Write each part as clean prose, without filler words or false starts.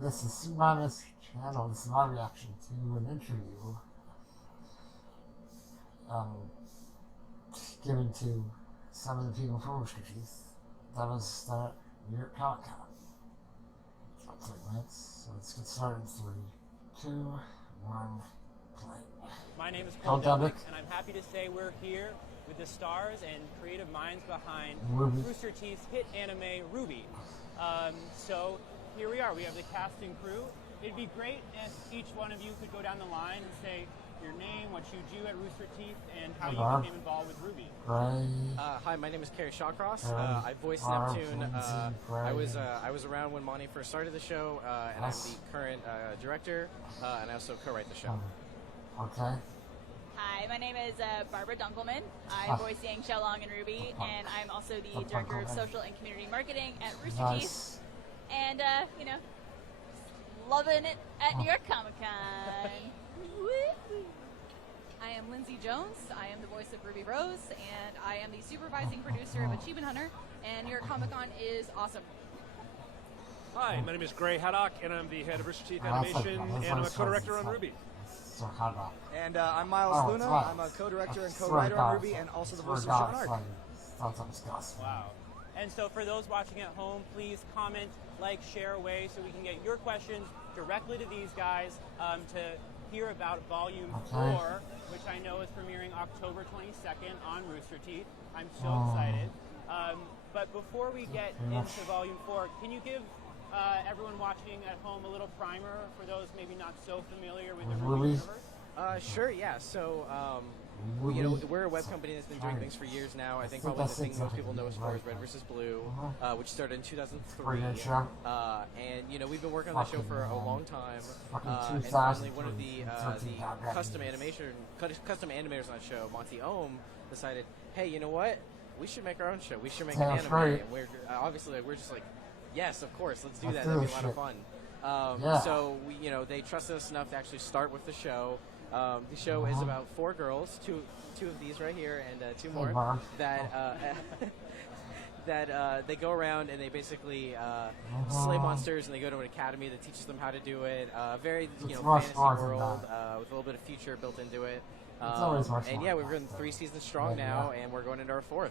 This is Supermonaman's channel. This is my reaction to an interview given to some of the people from Rooster Teeth that was done at New York Comic Con. It's about 3 minutes, so let's get started in 3, 2, 1, play. My name is Paul Delvick, and I'm happy to say we're here with the stars and creative minds behind RWBY. Rooster Teeth's hit anime RWBY. So here we are. We have the cast and crew. It'd be great if each one of you could go down the line and say your name, what you do at Rooster Teeth, and how you became involved with RWBY. Hi, my name is Carrie Shawcross. I voiced Neptune. I was around when Monty first started the show, and I'm the current director, and I also co-write the show. Okay. Hi, my name is Barbara Dunkelman. I voice Yang Xiaolong in RWBY, and I'm also the Director of Social and Community Marketing at Rooster Teeth. And, you know, loving it at New York Comic Con. I am Lindsay Jones. I am the voice of Ruby Rose, and I am the supervising producer of Achievement Hunter, and New York Comic Con is awesome. Hi, my name is Gray Haddock, and I'm the head of Rooster Teeth Animation, and I'm a co-director on RWBY. And I'm Miles Luna. I'm a co-director and co-writer on RWBY, and also the voice of Sean Ark. Wow. And so for those watching at home, please comment, like, share away so we can get your questions directly to these guys to hear about Volume 4, which I know is premiering October 22nd on Rooster Teeth. I'm so excited. But before we get into Volume 4, can you give everyone watching at home a little primer for those maybe not so familiar with the RWBY universe? Sure, yeah. So, you know, we're a web company that's been doing things for years now. I think probably the thing most people know as far as Red vs. Blue, which started in 2003. And, you know, we've been working on the show for a long time. And finally, one of the custom animators on the show, Monty Ohm, decided, hey, you know what? We should make our own show. We should make an anime. And we're obviously, we're just like, yes, of course, let's do that. That'd be a lot of fun. So, you know, they trusted us enough to actually start with the show. The show is about 4 girls, two of these right here, and 2 more that that they go around and they basically slay monsters, and they go to an academy that teaches them how to do it. Very fantasy world with a little bit of future built into it. And yeah, we've run 3 seasons strong now, and we're going into our 4th.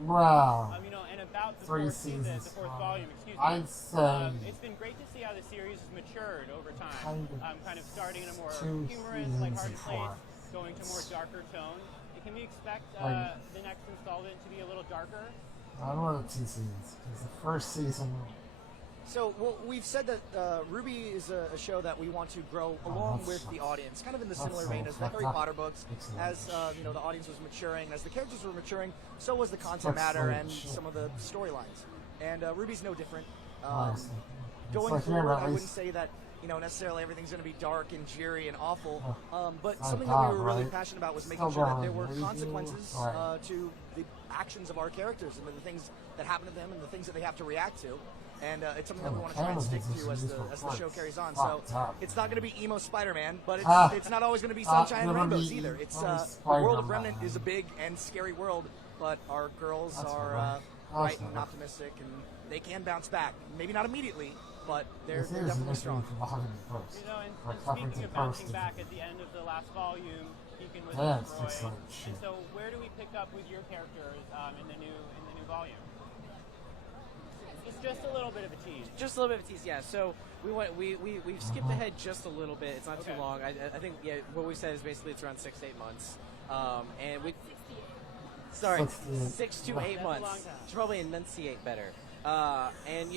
Wow. You know, and about the 3 fourth seasons. season, the 4th volume, excuse me. I'd say it's been great to see how the series has matured over time. Kind of starting in a more 2 humorous, lighthearted place, going to more darker tone. Can we expect the next installment to be a little darker? I don't know the 2 seasons, because the first season... So, well, we've said that RWBY is a show that we want to grow along with the audience, kind of in the similar vein as the Harry Potter books. As you know, the audience was maturing, as the characters were maturing, so was the content matter and some of the storylines. And RWBY's no different. Going forward, I wouldn't say that necessarily everything's going to be dark and dreary and awful, but something that we were really passionate about was making sure that there were consequences to the actions of our characters and the things that happen to them and the things that they have to react to. And it's something that we want to try and stick to as the show carries on. So it's not going to be emo Spider-Man, but it's not always going to be sunshine and rainbows either. It's the world of Remnant is a big and scary world, but our girls are bright and optimistic, and they can bounce back. Maybe not immediately, but they're definitely strong. You know, and speaking of bouncing back at the end of the last volume, Deacon with Roy, and so where do we pick up with your characters in the new volume? It's just a little bit of a tease. Just a little bit of a tease, yeah. So we've skipped ahead just a little bit. It's not too long. I think what we said is basically it's around 6 to 8 months. And we 6 to 8 months. Should probably enunciate better. And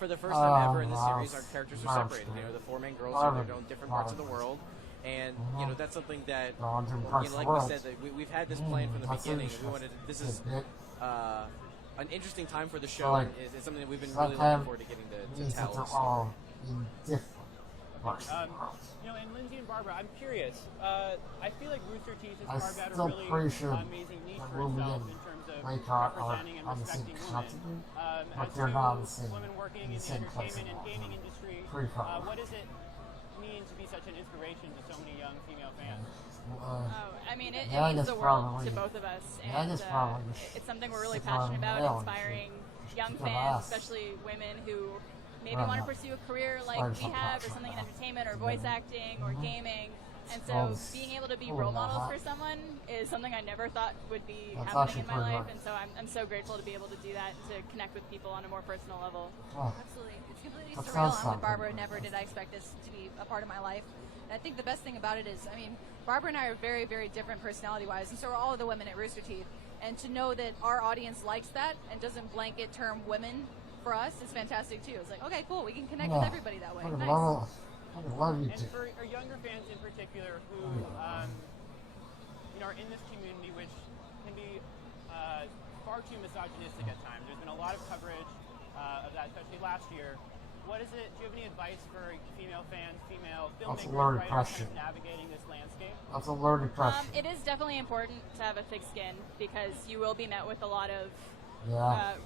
for the first time ever in this series, our characters are separated. You know, the 4 main girls are in their own different parts of the world. And that's something that like we said, that we've had this plan from the beginning. We wanted this is an interesting time for the show, and it's something that we've been really looking forward to getting to tell. And Lindsay and Barbara, I'm curious. I feel like Rooster Teeth has carved out a really amazing niche for itself in terms of representing and respecting women. As 2 women working in the entertainment and gaming industry, what does it mean to be such an inspiration to so many young female fans? I mean, it means the world to both of us, and it's something we're really passionate about, inspiring young fans, especially women who maybe want to pursue a career like we have, or something in entertainment, or voice acting, or gaming. And so being able to be role models for someone is something I never thought would be happening in my life. And so I'm so grateful to be able to do that, to connect with people on a more personal level. Absolutely. It's completely surreal. I'm with Barbara. Never did I expect this to be a part of my life. And I think the best thing about it is, I mean, Barbara and I are very, very different personality-wise, and so are all of the women at Rooster Teeth. And to know that our audience likes that and doesn't blanket term women for us is fantastic too. It's like, okay, cool, we can connect with everybody that way. Nice. And for our younger fans in particular who are in this community, which can be far too misogynistic at times. There's been a lot of coverage of that, especially last year. What is it? Do you have any advice for female fans, female filmmakers, writers navigating this landscape? That's a loaded question. It is definitely important to have a thick skin, because you will be met with a lot of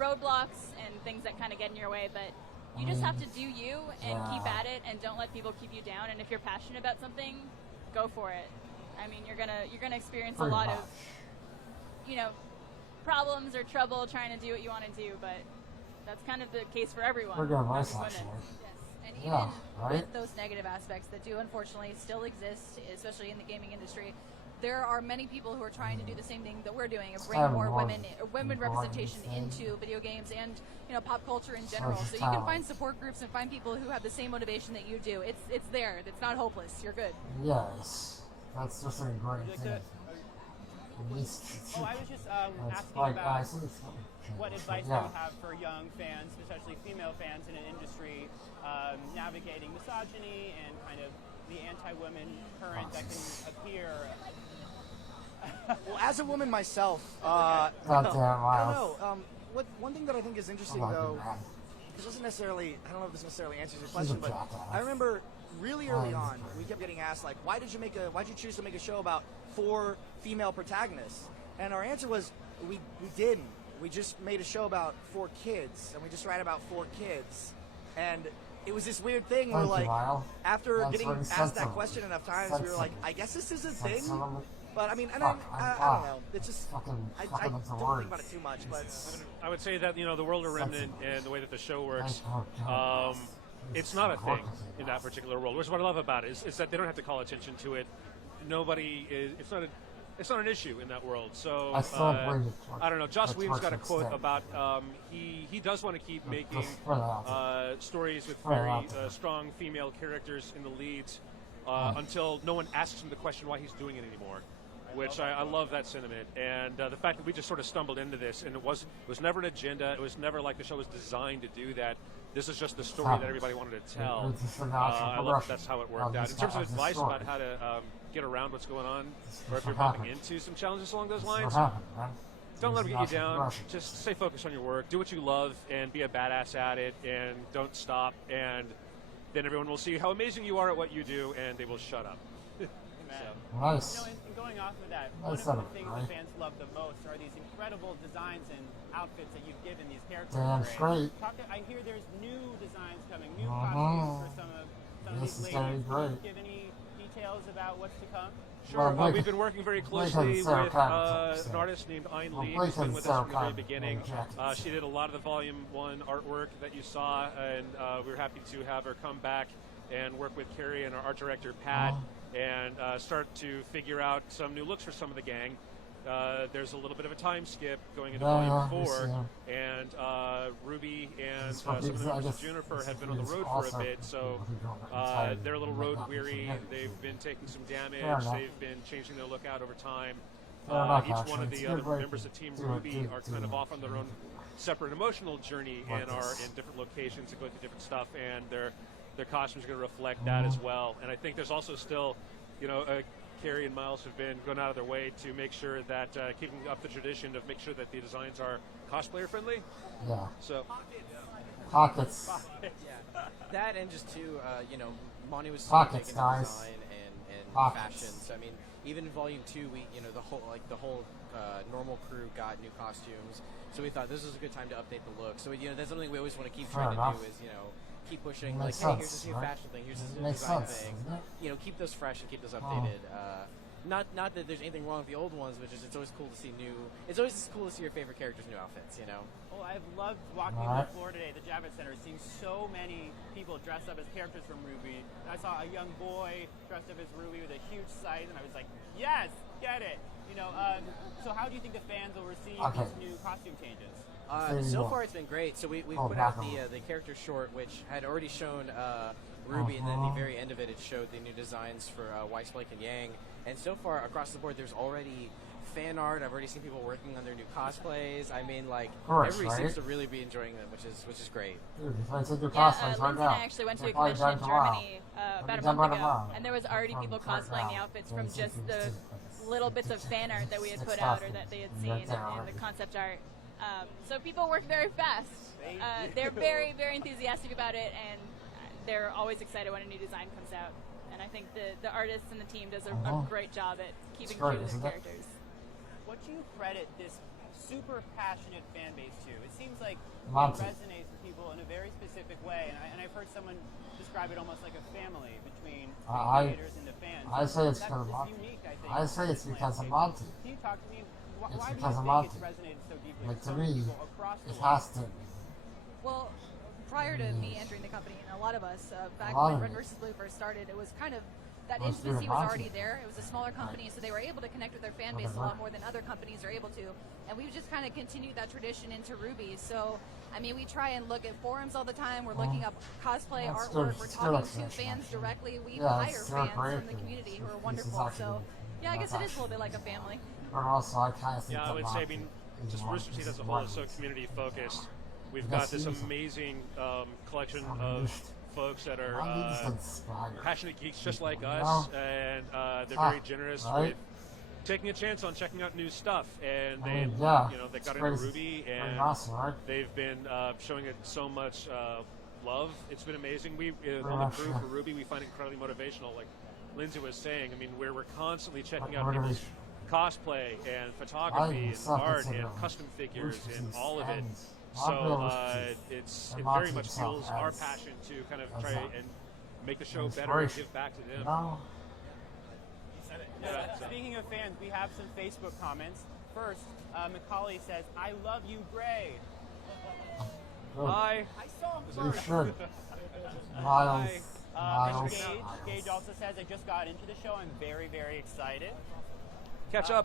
roadblocks and things that kind of get in your way, but you just have to do you and keep at it, and don't let people keep you down. And if you're passionate about something, go for it. I mean, you're gonna experience a lot of, problems or trouble trying to do what you want to do, but that's kind of the case for everyone. Yes. And even with those negative aspects that do unfortunately still exist, especially in the gaming industry, there are many people who are trying to do the same thing that we're doing, and bring more women representation into video games and pop culture in general. So you can find support groups and find people who have the same motivation that you do. It's there. It's not hopeless. You're good. Yes, that's just a great thing. I was just asking about what advice you would have for young fans, especially female fans in an industry, navigating misogyny and kind of the anti-women current that can appear. Well, as a woman myself, I don't know. One thing that I think is interesting, though, this doesn't necessarily, I don't know if this necessarily answers your question, but I remember really early on, we kept getting asked, like, why'd you choose to make a show about 4 female protagonists? And our answer was, we didn't. We just made a show about 4 kids, and we just write about 4 kids. And it was this weird thing where, like, after getting asked that question enough times, we were like, I guess this is a thing. But I mean, I don't know. It's just I don't think about it too much. But I would say that the world of Remnant and the way that the show works, it's not a thing in that particular world. Which is what I love about it is that they don't have to call attention to it. Nobody is. It's not an issue in that world. So I don't know. Joss Whedon's got a quote about he does want to keep making stories with very strong female characters in the leads until no one asks him the question why he's doing it anymore. Which I love that sentiment, and the fact that we just sort of stumbled into this, and it was never an agenda. It was never like the show was designed to do that. This is just the story that everybody wanted to tell. I love that's how it worked out. In terms of advice about how to get around what's going on, or if you're bumping into some challenges along those lines, don't let them get you down. Just stay focused on your work. Do what you love, and be a badass at it, and don't stop. And then everyone will see how amazing you are at what you do, and they will shut up. Nice. And going off of that, one of the things the fans love the most are these incredible designs and outfits that you've given these characters. Great. I hear there's new designs coming, new costumes for some of these ladies. Can you give any details about what's to come? Sure. We've been working very closely with an artist named Ayn Lee, who's been with us from the very beginning. She did a lot of the Volume 1 artwork that you saw, and we were happy to have her come back and work with Carrie and our art director, Pat, and start to figure out some new looks for some of the gang. There's a little bit of a time skip going into Volume 4, and Ruby and some of the members of Juniper have been on the road for a bit, so they're a little road weary. They've been taking some damage. They've been changing their look out over time. Each one of the other members of Team Ruby are kind of off on their own separate emotional journey and are in different locations and go through different stuff, and their costumes are going to reflect that as well. And I think there's also still, Carrie and Miles have been going out of their way to make sure that keeping up the tradition of make sure that the designs are cosplayer friendly. Yeah. So pockets. Yeah. That and just Monty was pockets, taking guys. Design and fashion. So I mean, even in Volume 2, we the whole normal crew got new costumes. So we thought this was a good time to update the look. So that's something we always want to keep trying to do is keep pushing, like, hey, here's this new fashion thing, here's this new design thing. Keep those fresh and keep those updated. not that there's anything wrong with the old ones, but just it's always cool to see new. It's always cool to see your favorite characters' new outfits. You know. Well, I've loved walking the floor today at the Javits Center, seeing so many people dressed up as characters from RWBY. I saw a young boy dressed up as RWBY with a huge scythe, and I was like, yes, get it. You know, so how do you think the fans will receive these new costume changes? So far, it's been great. So we put out the character short, which had already shown RWBY, and then at the very end of it, it showed the new designs for Weiss, Blake, and Yang. And so far, across the board, there's already fan art. I've already seen people working on their new cosplays. I mean, like, everybody seems to really be enjoying them, which is great. Dude, if I take your Yeah, cosplays Lindsay right and now, I actually went to a convention in Germany about a month ago, and there was already people cosplaying the outfits from just the little bits of fan art that we had put out or that they had seen in the concept art. So people work very fast. They're very, very enthusiastic about it, and they're always excited when a new design comes out. And I think the artists and the team does a great job at keeping true to their characters. What do you credit this super passionate fan base to? It seems like it Monty. resonates with people in a very specific way, and I've heard someone describe it almost like a family between creators and the fans. I say it's That's because of Monty. unique, I think. I say it's because of Monty. Can you talk to me? Why It's do you because of think Monty. it's resonated so deeply Like, with to so many me, people across the it world? has to. Well, prior to me entering the company, and a lot of us, back lot when of Red it. vs. Blue first started, it was kind of, that Most intimacy people was want already it. there. It was a smaller company, so they were able to connect with their fan base a lot more than other companies are able to. And we've just kind of continued that tradition into RWBY. So, I mean, we try and look at forums all the time. We're looking up cosplay, That's artwork. good. We're Still talking to exception, fans actually. directly. We Yeah, hire it's still fans great in the community who are because wonderful. it's So, actually- yeah, I guess it is a that's little bit like a family. But also, I kind of think Yeah, I that would say, I Monty mean, is just one- Rooster Teeth as a is whole one- is so community focused. We've Yes, got this he is. amazing collection of folks that are Monty's inspired. passionate geeks just like You us, know? and they're Ah, very generous right? with taking a chance on checking out new stuff. And I they, mean, yeah, you know, they it's got into crazy. RWBY, Pretty and awesome, right? they've been showing it so much love. It's been amazing. We on the much, crew yeah. for RWBY, we find it incredibly motivational. Like Lindsay was saying, I mean, we're constantly checking Like out people's motivation. cosplay and photography and suck art at and it. custom figures Rooster and Teeth all of it. and So Rooster Teeth. it And very Monty much himself fuels our has- passion to kind of has try that and make the show better and inspiration. give back to them. No, Now, speaking of fans, we have some Facebook comments. First, Macaulay says, "I love you, Gray." good. Hi. I saw him You first. should. Miles. And Miles. Gage also says, "I just got into the show. I'm very, very excited." Catch up.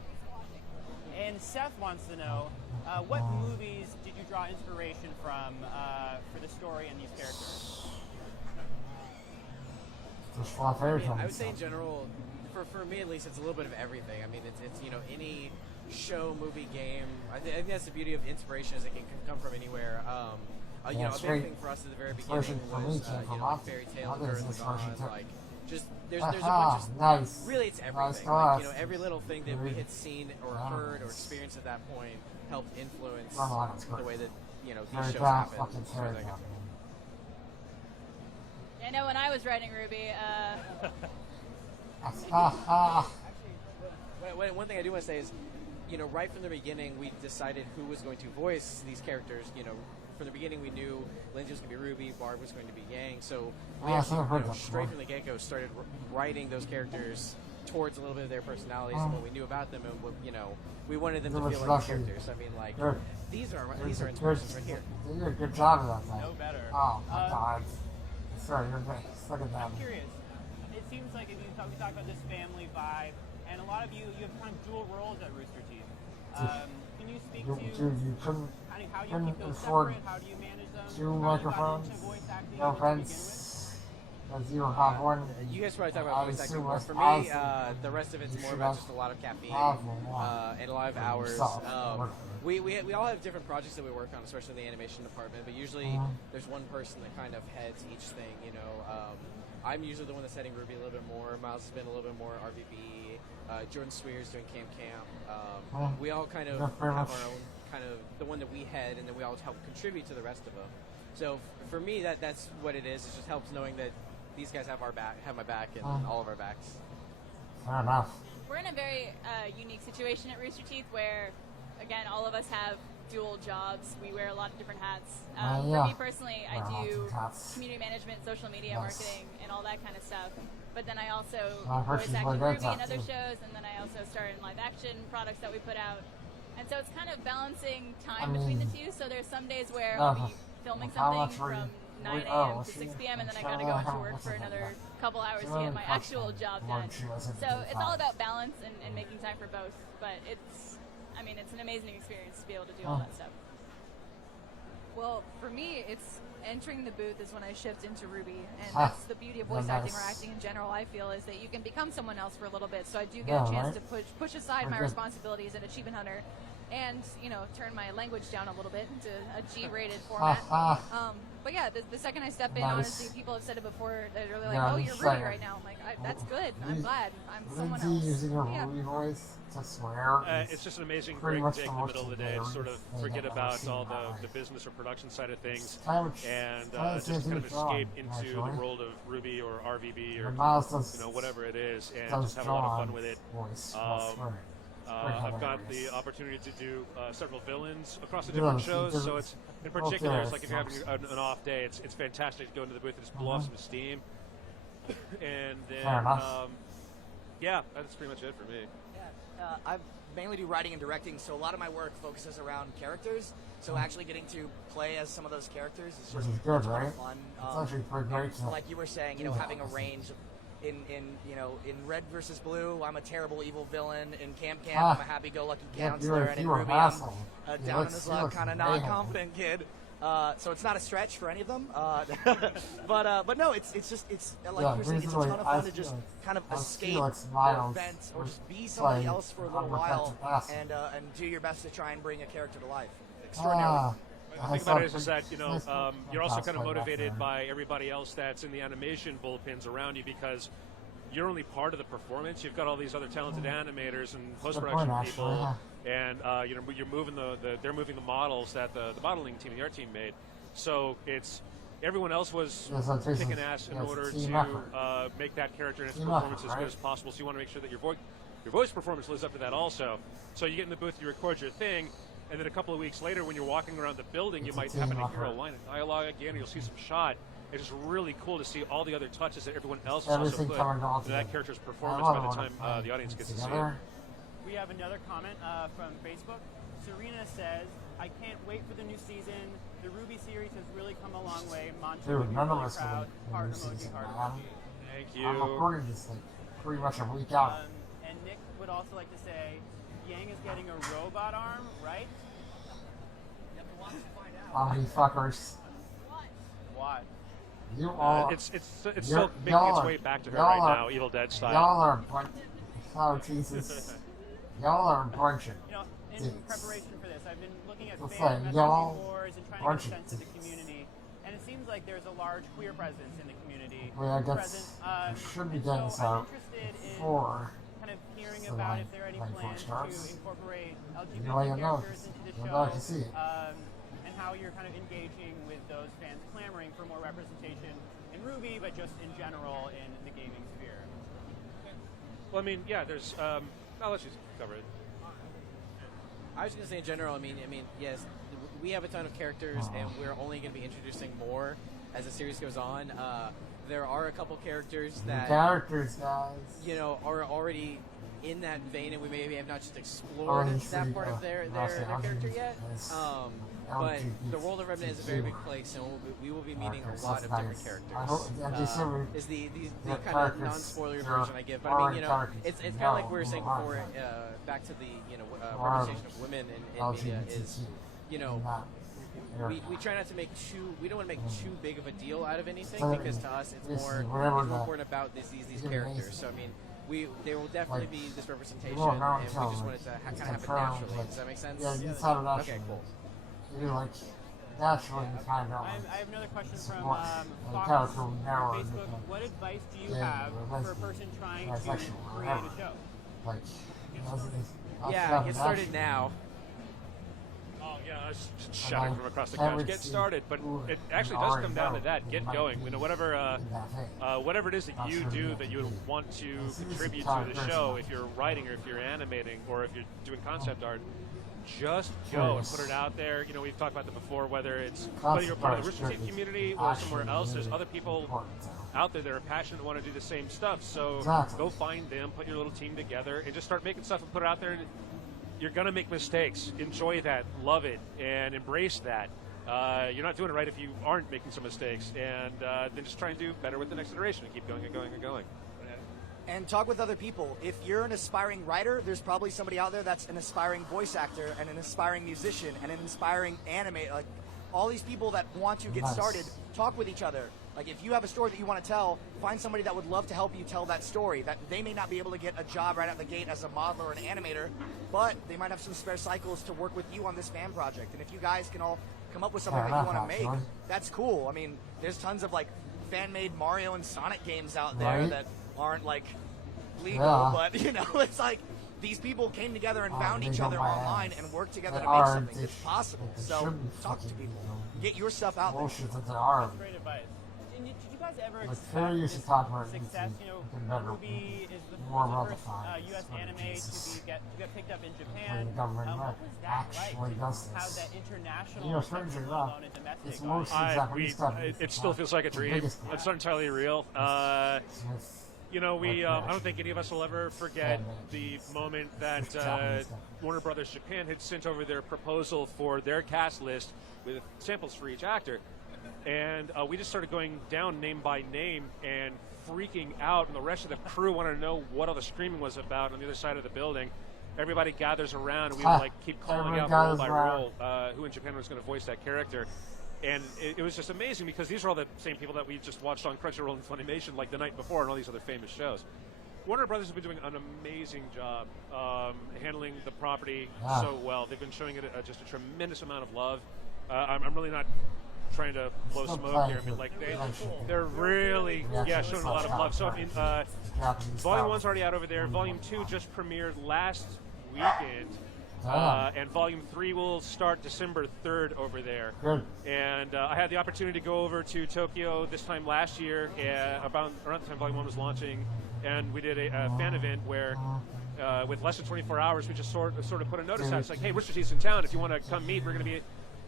And Seth wants to know, what movies did you draw inspiration from for the story and these characters? Just my favorite I one. would say in general, for me at least, it's a little bit of everything. I mean, it's you know, any show, movie, game. I think that's the beauty of inspiration, is it can come from anywhere. You know, a big thing for us at the very beginning was you know, fairy tale, Gurren Lagann, like just there's a bunch of nice. really it's Nice everything. Like, you know, glass. every little thing that we had seen or heard or Nice. experienced at that point helped influence Oh, that's the great. way that you know these Very shows bad happen. fucking as far as I terrible. can I know when I was writing RWBY, One thing I do want to say is, you know, right from the beginning, we decided who was going to voice these characters. You know, from the beginning, we knew Lindsay was going to be RWBY, Barb was going to be Yang. So we actually, you know, straight from the get-go, started writing those characters towards a little bit of their personalities and what we knew about them, and what, you know, we wanted them to feel like the characters. I mean, like these are inspirations right here. You did a good job of that thing. No better. Oh my god. Sorry, you're great. Look at that. I'm curious. It seems like if we talk about this family vibe, and a lot of you have kind of dual roles at Rooster Teeth. Can you speak You couldn't how do you keep those afford separate? How do you manage them? two How you got microphones. into voice acting No to begin offense. Because you don't have one. You guys probably talk about I voice acting assume more. that's For me, awesome. the rest of it's You more should about have just a lot of caffeine one. and a lot of hours. Yourself. We all have different projects that we work on, especially in the animation department. But usually, there's one person that kind of heads each thing. You know, I'm usually the one that's heading RWBY a little bit more. Miles has been a little bit more RVB. Jordan Swear's doing Camp. We all kind of have our own kind of the one that we head, and then we all help contribute to the rest of them. So for me, that's what it is. It just helps knowing that these guys have my back, and all of our backs. Fair enough. we're in a very unique situation at Rooster Teeth where, again, all of us have dual jobs. We wear a lot of different hats. Yeah. For me personally, I Well, do hats. community management, social media Yes. marketing, and all that kind of stuff. But then I also Hershey's voice act like in that RWBY and too. other shows, and then I also star in live action products that we put out. And so it's kind of balancing time between the two. So there's some days where I'll be filming how something much were you- from 9 oh, a.m. to she- 6 p.m. and then I she- gotta go into how work much for is it? another couple hours She to get really my cost actual me job more done. than she was in So it's all 55. about balance and making time for both. But it's an amazing experience to be able to do all that stuff. Well, for me, it's entering the booth is when I shift into RWBY, and that's the beauty of voice acting or acting in general. I feel is that you can become someone else for a little bit. So I do get a chance to push aside my responsibilities as an achievement hunter, and turn my language down a little bit into a G-rated format. But yeah, the second I step in, honestly, people have said it before. They're really like, "Oh, you're RWBY right now." I'm like, "That's good. I'm glad. I'm someone else." Using her RWBY voice to swear. It's just an amazing pretty break much to take the in the most middle of the day, sort of hilarious forget thing I've ever about seen all in my life. the business or production side of things, Kind and of just kind of drawn, escape into the actually. world of RWBY or RVB or And Miles does, whatever it is, and does just have a lot of John's fun with it. Voice while swearing. I've got the opportunity to do several villains across the different shows, so it's in particular, it's like if you're having an off day, it's fantastic to go into the booth and just blow off some steam. And then, yeah, that's pretty much it for me. Yeah, I mainly do writing and directing, so a lot of my work focuses around characters. So actually getting to play as some of those characters is just Which is good, a ton right? of fun. It's actually pretty great to Like you were saying, do having a that. range of in Red versus Blue, I'm a terrible evil villain. In Camp I'm a happy-go-lucky counselor, and in RWBY, I'm a down in his luck, kind of not confident kid. So it's not a stretch for any of them. But no, it's like you were saying, it's a ton of fun to just kind of escape or vent or just be somebody else for a little while and do your best to try and bring a character to life. Extraordinary. The thing about it is that you're also kind of motivated by everybody else that's in the animation bullpens around you, because you're only part of the performance. You've got all these other talented animators and post-production people, and you're moving they're moving the models that the modeling team, the art team made. So it's everyone else was kicking ass in order to make that character and its performance as good as possible. So you want to make sure that your voice performance lives up to that also. So you get in the booth, you record your thing. And then a couple of weeks later, when you're walking around the building, you might happen to hear a line of dialogue again. You'll see some shot. It's just really cool to see all the other touches that everyone else has also put into that character's performance by the time the audience gets to see it. We have another comment from Facebook. Serena says, "I can't wait for the new season. The RWBY series has really come a long way. Mantra, Dude, none of us proud. Heart emoji, season, heart man. emoji." Thank you. I'm recording this like pretty much a week out. And Nick would also like to say, Yang is getting a robot arm, right? How many fuckers? What? You all. It's still making its way back to her right now, Evil Dead style. Y'all are a bunch. Oh, Jesus. Y'all are a bunch of. In preparation for this, I've been looking at It's fan like messaging y'all boards and trying bunch to get a of sense of the community, and it seems like there's a large queer presence in the community. Well, I guess present, we should be and getting so I'm some interested in for. kind of hearing so about like- if there are any like plans four stars. to incorporate LGBT You know, you know, characters into the you'd show, like to see it. And how you're kind of engaging with those fans clamoring for more representation in RWBY, but just in general in the gaming sphere. Well, I mean, yeah, there's. I'll let you cover it. I was going to say in general, I mean, yes, we have a ton of characters, and we're only going to be introducing more as the series goes on. There are a couple characters that Characters, guys. are already in that vein, and we maybe have not just explored that part of their character yet. But the world of Remnant is a very big place, and we will be meeting a lot of different characters. Is the kind of non-spoiler version I give. But I mean, it's kind of like we were saying before. Back to the representation of women in media is, we try not to make we don't want to make too big of a deal out of anything, because to us it's more important about these characters. So I mean, there will definitely be this representation, and we just want it to kind of happen naturally. Does that make sense? Yeah, it's how it Okay, cool. You like naturally kind of. I have another question from Fox Fox on on Facebook. What advice do you have for a person trying to create a show? Like, get started now. Oh yeah, I was just shouting from across the couch. Get started, but it actually does come down to that. Get going. Whatever it is that you do that you would want to contribute to the show, if you're writing or if you're animating or if you're doing concept art, just go and put it out there. You know, we've talked about that before, whether you're part of the Rooster Teeth community or somewhere else, there's other people out there that are passionate and want to do the same stuff. So go find them, put your little team together, and just start making stuff and put it out there. You're going to make mistakes. Enjoy that, love it, and embrace that. You're not doing it right if you aren't making some mistakes. And then just try and do better with the next iteration and keep going and going and going. And talk with other people. If you're an aspiring writer, there's probably somebody out there that's an aspiring voice actor and an aspiring musician and an aspiring animator. Like, all these people that want to get started, talk with each other. Like, if you have a story that you want to tell, find somebody that would love to help you tell that story. That they may not be able to get a job right out the gate as a modeler or an animator, but they might have some spare cycles to work with you on this fan project. And if you guys can all come up with something that you want to make, that's cool. I mean, there's tons of like fan-made Mario and Sonic games out there that aren't like legal, but you know, it's like these people came together and found each other online and worked together to make something. It's possible. So talk to people, get your stuff out there. That's great advice. Did you guys ever expect success? You know, RWBY is the first U.S. anime to get picked up in Japan. What was that like? How that international well-known and domestic? It still feels like a dream. It's not entirely real. You know, I don't think any of us will ever forget the moment that Warner Brothers Japan had sent over their proposal for their cast list with samples for each actor. And we just started going down name by name and freaking out, and the rest of the crew wanted to know what all the screaming was about on the other side of the building. Everybody gathers around, and we would like keep calling out role by role who in Japan was going to voice that character. And it was just amazing because these are all the same people that we just watched on Crunchyroll and Funimation like the night before and all these other famous shows. Warner Brothers has been doing an amazing job handling the property so well. They've been showing it just a tremendous amount of love. I'm really not trying to blow smoke here. I mean, like they're really showing a lot of love. So I mean, Volume 1's already out over there. Volume 2 just premiered last weekend. And Volume 3 will start December 3rd over there. And I had the opportunity to go over to Tokyo this time last year, around the time Volume 1 was launching, and we did a fan event where, with less than 24 hours, we just sort of put a notice out. It's like, hey, Rooster Teeth's in town. If you want to come meet, we're going to be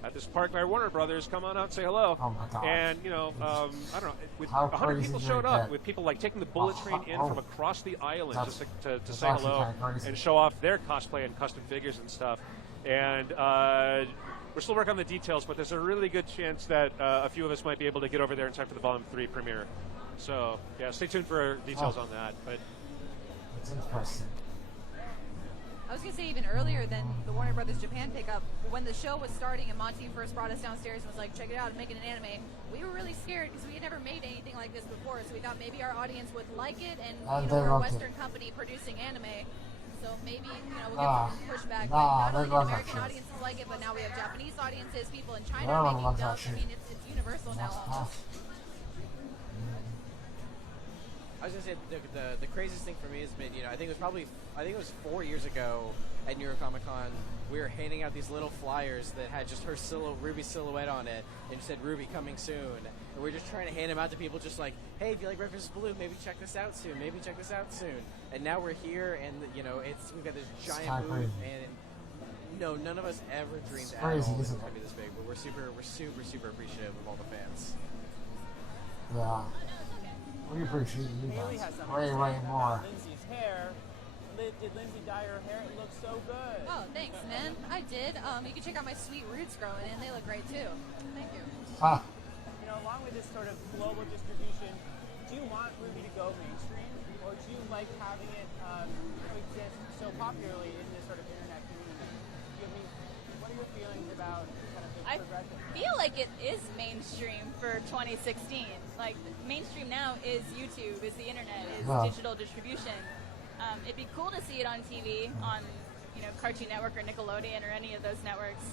at this park by Warner Brothers. Come on out and say hello. And, you know, I don't know, with 100 people showed up, with people like taking the bullet train in from across the island just to say hello and show off their cosplay and custom figures and stuff. And we're still working on the details, but there's a really good chance that a few of us might be able to get over there in time for the Volume 3 premiere. So, yeah, stay tuned for details on that. But it's interesting. I was going to say even earlier than the Warner Brothers Japan pickup, when the show was starting and Monty first brought us downstairs and was like, check it out, I'm making an anime, we were really scared because we had never made anything like this before, so we thought maybe our audience would like it, and you know, we're a Western company producing anime, so maybe, you know, we'll get some pushback. Not only did American audiences like it, but now we have Japanese audiences, people in China are making dubs. I mean, it's universal now almost. I was gonna say the craziest thing for me has been, you know, I think it was 4 years ago at New York Comic Con, we were handing out these little flyers that had just her RWBY silhouette on it and said RWBY coming soon, and we're just trying to hand them out to people, just like, hey, if you like Red vs. Blue, maybe check this out soon, and now we're here, and you know, we've got this giant booth, and no, none of us ever dreamed at all this was gonna be this big, but we're super appreciative of all the fans. Yeah. We appreciate you guys way more. Lindsay's hair. Did Lindsay dye her hair? It looks so good. Oh, thanks, man. I did. You can check out my sweet roots growing in. They look great, too. Thank you. You know, along with this sort of global distribution, do you want RWBY to go mainstream? Or do you like having it exist so popularly in this sort of internet community? What are your feelings about kind of the progression? I feel like it is mainstream for 2016. Like, mainstream now is YouTube, is the internet, is digital distribution. It'd be cool to see it on TV, on, you know, Cartoon Network or Nickelodeon or any of those networks.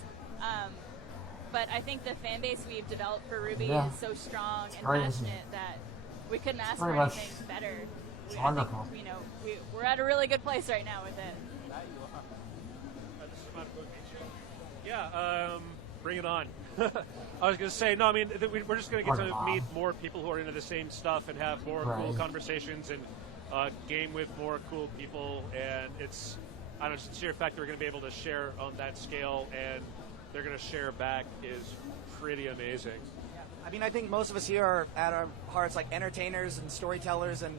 But I think the fan base we've developed for RWBY is so strong and passionate that we couldn't ask for anything better. It's wonderful. I think, you know, we're at a really good place right now with it. Yeah, bring it on. I was going to say, no, I mean, we're just going to get to meet more people who are into the same stuff and have more cool conversations and game with more cool people. And it's I don't know, sincere fact they're going to be able to share on that scale and they're going to share back is pretty amazing. I mean, I think most of us here are at our hearts like entertainers and storytellers, and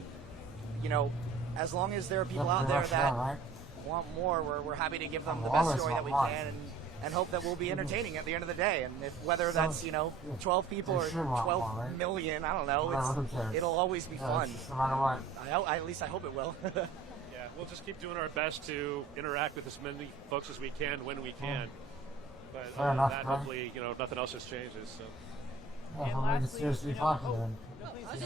you know, as long as there are people out there that want more, we're happy to give them the best story that we can, and hope that we'll be entertaining at the end of the day. And if whether that's 12 people or 12 million, I don't know, it'll always be fun. No matter what. At least I hope it will. Yeah, we'll just keep doing our best to interact with as many folks as we can when we can. But other than that, hopefully, nothing else just changes. So. And lastly, I was just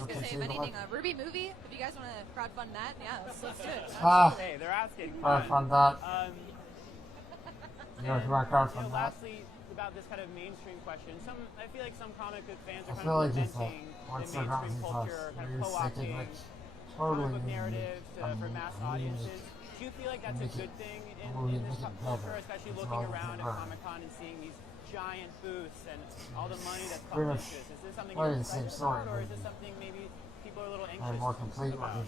going to say, if anything, a RWBY movie, if you guys want to crowdfund that, yeah, let's do it. Hey, they're asking. Crowdfund that. Lastly, about this kind of mainstream question, I feel like some comic book fans are kind of preventing the mainstream culture, kind of co-opting comic book narratives for mass audiences. Do you feel like that's a good thing in this culture, especially looking around at Comic-Con and seeing these giant booths and all the money that's pumped into this? Is this something you're excited about, or is this something maybe people are a little anxious more complete about?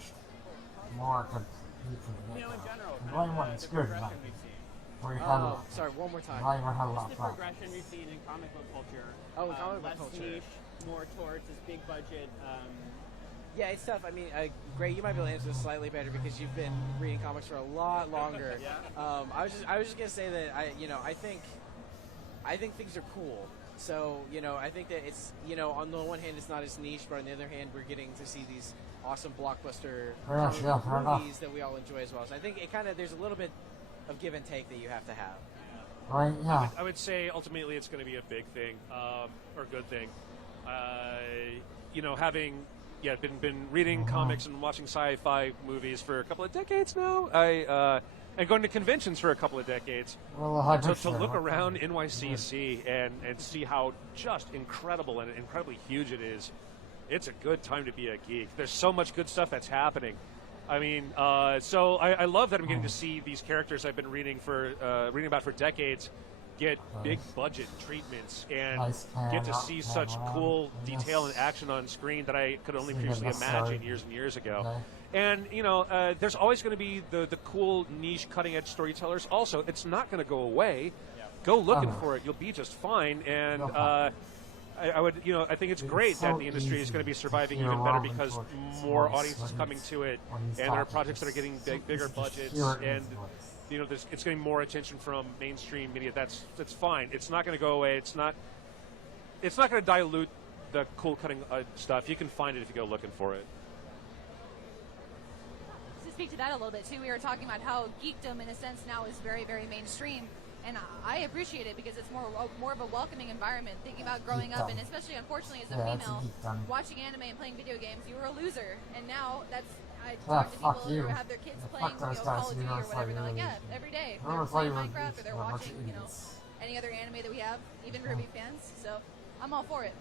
More complete. In general, the progression we've seen. Sorry, one more time. Just the progression we've seen in comic book culture. Comic book less culture. niche, more towards this big budget. Yeah, it's tough. I mean, Gray, you might be able to answer this slightly better because you've been reading comics for a lot longer. Yeah. I was just gonna say that I think things are cool. So I think that it's on the one hand it's not as niche, but on the other hand we're getting to see these awesome blockbuster movies that we all enjoy as well. So I think there's a little bit of give and take that you have to have. Right. Yeah. I would say ultimately it's going to be a big thing or good thing. Having been reading comics and watching sci-fi movies for a couple of decades now. And going to conventions for a couple of decades. To look around NYCC and see how just incredible and incredibly huge it is, it's a good time to be a geek. There's so much good stuff that's happening. I mean, so I love that I'm getting to see these characters I've been reading about for decades get big budget treatments and get to see such cool detail and action on screen that I could only previously imagine years and years ago. And, there's always going to be the cool, niche, cutting-edge storytellers. Also, it's not going to go away. Go looking for it. You'll be just fine. And I think it's great that the industry is going to be surviving even better because more audiences coming to it, and there are projects that are getting bigger budgets, and it's getting more attention from mainstream media. That's fine. It's not going to go away. It's not going to dilute the cool cutting stuff. You can find it if you go looking for it. To speak to that a little bit too, we were talking about how geekdom in a sense now is very, very mainstream, and I appreciate it because it's more of a welcoming environment. Thinking about growing up, and especially unfortunately as a female, watching anime and playing video games, you were a loser, and now I talk to people who have their kids playing Call of Duty or whatever, and they're like, yeah, every day they're playing Minecraft or they're watching any other anime that we have, even RWBY fans. So I'm all for it.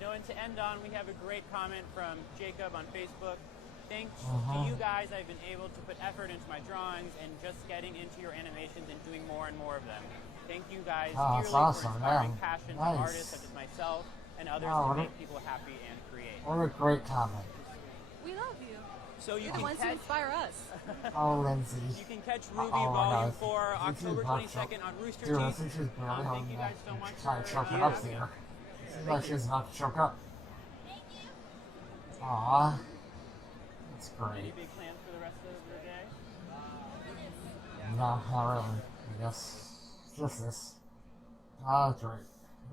And to end on, we have a great comment from Jacob on Facebook. Thanks to you guys, I've been able to put effort into my drawings and just getting into your animations and doing more and more of them. Thank you guys dearly for inspiring passion to artists such as myself and others to make people happy and create. What a great comment. We love you. So You're the ones who inspire us. Lindsay. You can catch RWBY Volume 4 October 22nd on Rooster Teeth. Thank you guys so much for choke it up there. Seems like she's about to choke up. Aww. That's great. Any big plans for the rest of your day? No, not really. I guess just this. That's great. I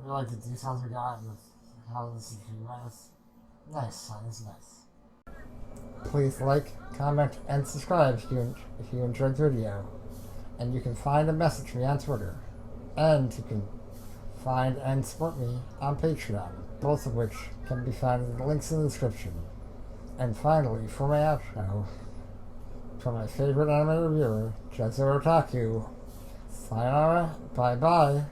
really like the details we got and how this is nice. It's nice. Please like, comment, and subscribe if you enjoyed the video. And you can find and message me on Twitter. And you can find and support me on Patreon, both of which can be found in the links in the description. And finally, for my outro, from my favorite anime reviewer, Jetso Otaku, sayonara, bye-bye.